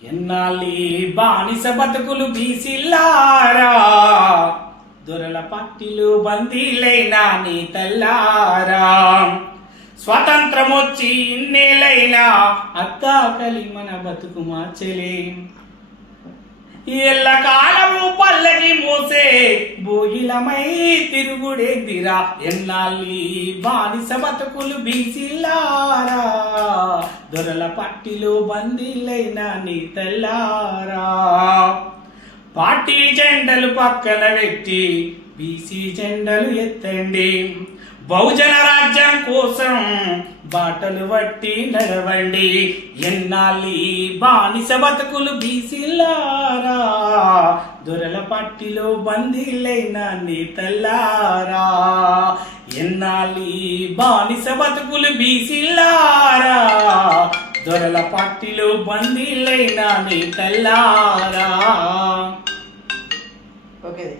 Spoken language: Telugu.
ఎన్నాళ్ళీ బానిస బతుకులు బీసిల్లారా, దొరల పట్టిలు బందీలైనా నీ తల్లారా. స్వతంత్రం వచ్చి ఇన్నేళ్ళైనా అత్తాకలి మన బతుకు మార్చలే. ఎల్ల కాలము పల్లకి మోసే బోయిలమై తిరుగుడేందిరా. ఎన్నాళ్ళీ బానిస బతుకులు బీసిల్లారా, దొరల పట్టిలో బందీలైనా నీ తెల్లారా. పార్టీ జెండలు పక్కన పెట్టి బీసీ జెండలు ఎత్తండి. బహుజన రాజ్యం కోసం బాటలు పట్టి నడవండి. ఎన్నాళ్ళీ బానిస బతుకులు బీసిల్లారా, దొరల పట్టిలో బందీలైనా నీ తెల్లారా. ఎన్నాళ్ళీ బానిస బతుకులు బీసిల్లారా, దొరల పట్టిలో బందీలైనా నీ తెల్లారా. ఓకే.